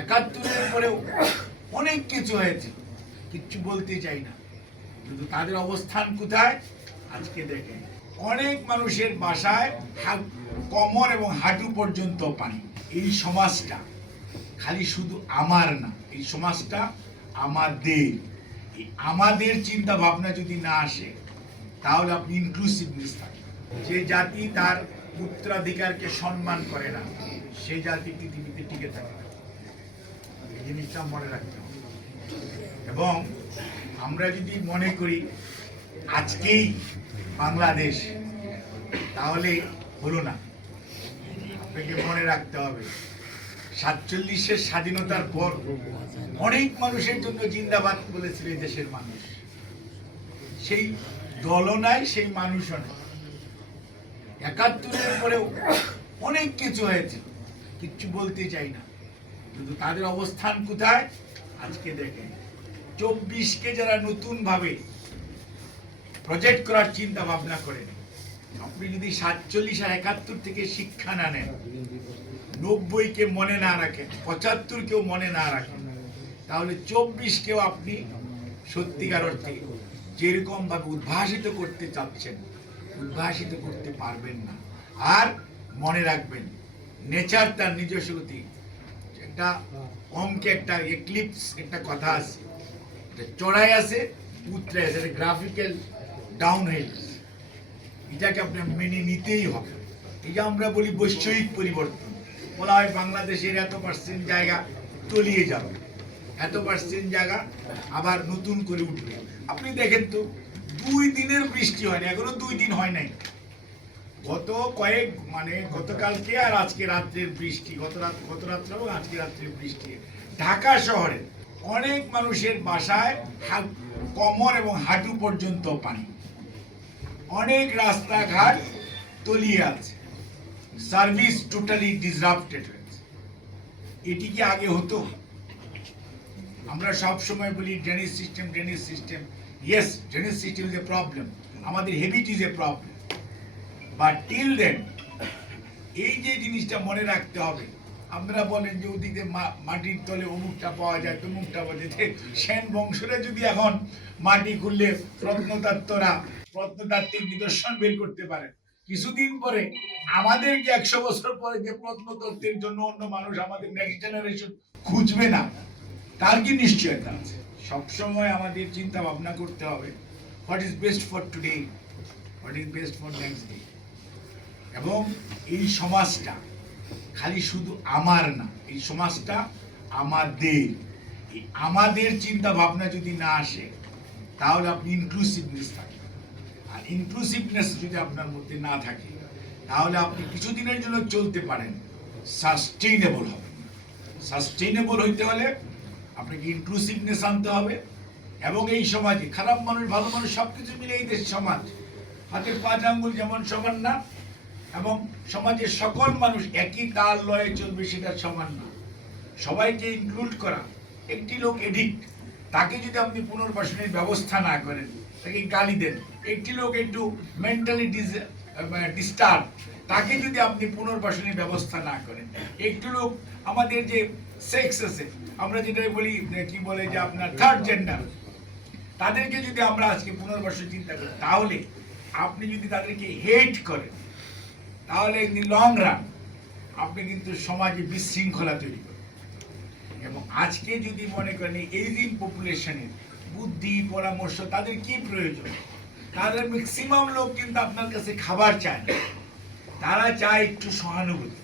একাত্তরের পরেও অনেক কিছু হয়েছে, কিচ্ছু বলতে চাই না, কিন্তু তাদের অবস্থান কোথায় আজকে দেখেন। অনেক মানুষের বাসায় কোমর এবং হাঁটু পর্যন্ত পানি। এই সমাজটা খালি শুধু আমার না, এই সমাজটা আমাদের। এই আমাদের চিন্তা ভাবনা যদি না আসে তাহলে আপনি ইনক্লুসিভনেস থাকবেন। যে জাতি তার উত্তরাধিকারকে সম্মান করে না সেই জাতি পৃথিবীতে টিকে থাকে না। এই জিনিসটা মনে রাখতে হবে। এবং আমরা যদি মনে করি আজকেই বাংলাদেশ, তাহলে হলো না। আপনাকে মনে রাখতে হবে 47-এর স্বাধীনতার পর অনেক মানুষের জন্য জিন্দাবাদ বলেছিল এই দেশের মানুষ। সেই দলও নাই, সেই মানুষও নাই। 71-এর পরেও অনেক কিছু হয়েছে, কিচ্ছু বলতে চাই না, কিন্তু তাদের অবস্থান কোথায় আজকে দেখেন। 24কে যারা নতুন ভাবে প্রজেক্ট করার চিন্তা ভাবনা করেন, আপনি যদি 47 আর 71 থেকে শিক্ষা না নেন, 90-কে মনে না রাখেন, 75-কেও মনে না রাখেন, তাহলে 24-কেও আপনি সত্যিকার অর্থে যেরকম ভাবে উদ্ভাসিত করতে চাচ্ছেন উদ্ভাসিত করতে পারবেন না। আর মনে রাখবেন, নেচার তার নিজস্ব গতি। একটা অঙ্কে একটা এক্লিপস একটা কথা আছে, চড়াই আছে উতরে আছে, গ্রাফিক্যাল ডাউন হিল। এটাকে আপনার মেনে নিতেই হবে। এই যে আমরা বলি বৈষয়িক পরিবর্তন, বলা হয় বাংলাদেশের এত% জায়গা তলিয়ে যাবে, এত% জায়গা আবার নতুন করে উঠবে। আপনি দেখেন তো 2 দিনের বৃষ্টি হয়নি, এখনো 2 দিন হয় নাই। গতকালকে আর আজকে রাত্রের বৃষ্টি, গত রাত্রে এবং আজকে রাত্রের বৃষ্টি ঢাকা শহরে অনেক মানুষের বাসায় কোমর এবং হাঁটু পর্যন্ত পানি। অনেক রাস্তাঘাট তলিয়ে আছে, সার্ভিস টোটালি ডিসরাপ্টেড হয়েছে। এটি কি আগে হতো? আমরা সব সময় বলি drainage system. Yes, drainage system is a problem, আমাদের habit is a problem, but till then এই যে জিনিসটা মনে রাখতে হবে। আমরা বলেন যে ওদিকে মাটির তলে অমুকটা পাওয়া যায়, তমুকটা পাওয়া যায়। সেন বংশরা যদি এখন মাটি খুললে প্রত্নতাত্ত্বিক নিদর্শন বের করতে পারে, কিছুদিন পরে আমাদেরকে 100 বছর পরে যে প্রত্নতত্ত্বের জন্য অন্য মানুষ আমাদের নেক্সট জেনারেশন খুঁজবে না, তার কি নিশ্চয়তা আছে? সবসময় আমাদের চিন্তা ভাবনা করতে হবে what is best for today, what is best for next day. এবং এই সমাজটা খালি শুধু আমার না, এই সমাজটা আমাদের। এই আমাদের চিন্তা ভাবনা যদি না আসে তাহলে আপনি ইনক্লুসিভনেস থাকবেন। আর ইনক্লুসিভনেস যদি আপনার মধ্যে না থাকে তাহলে আপনি কিছুদিনের জন্য চলতে পারেন, সাস্টেইনেবল হবে। সাস্টেইনেবল হইতে হলে আপনাকে ইনক্লুসিভনেস আনতে হবে। এবং এই সমাজে খারাপ মানুষ ভালো মানুষ সবকিছু মিলে এই দেশের সমাজ, হাতের 5 আঙ্গুল যেমন সমান না, এবং সমাজের সকল মানুষ একই তাল লয়ে চলবে সেটা সমান না। সবাইকে ইনক্লুড করা। একটি লোক এডিক্ট, তাকে যদি আপনি পুনর্বাসনের ব্যবস্থা না করেন, তাকে গালি দেন। একটি লোক একটু মেন্টালি ডিস্টার্ব, তাকে যদি আপনি পুনর্বাসনের ব্যবস্থা না করেন। একটি লোক আমাদের যে সেক্স আছে, আমরা যেটা বলি কি বলে যে আপনার থার্ড জেন্ডার, তাদেরকে যদি আমরা আজকে পুনর্বাসন চিন্তা করি, তাহলে আপনি যদি তাদেরকে হেট করেন তাহলে ইন লং রান আপনি কিন্তু সমাজে বিশৃঙ্খলা তৈরি করেন। এবং আজকে যদি মনে করেন এইজিং পপুলেশনের বুদ্ধি পরামর্শ তাদের কি প্রয়োজন, তাদের ম্যাক্সিমাম লোক কিন্তু আপনার কাছে খাবার চায় না, তারা চায় একটু সহানুভূতি।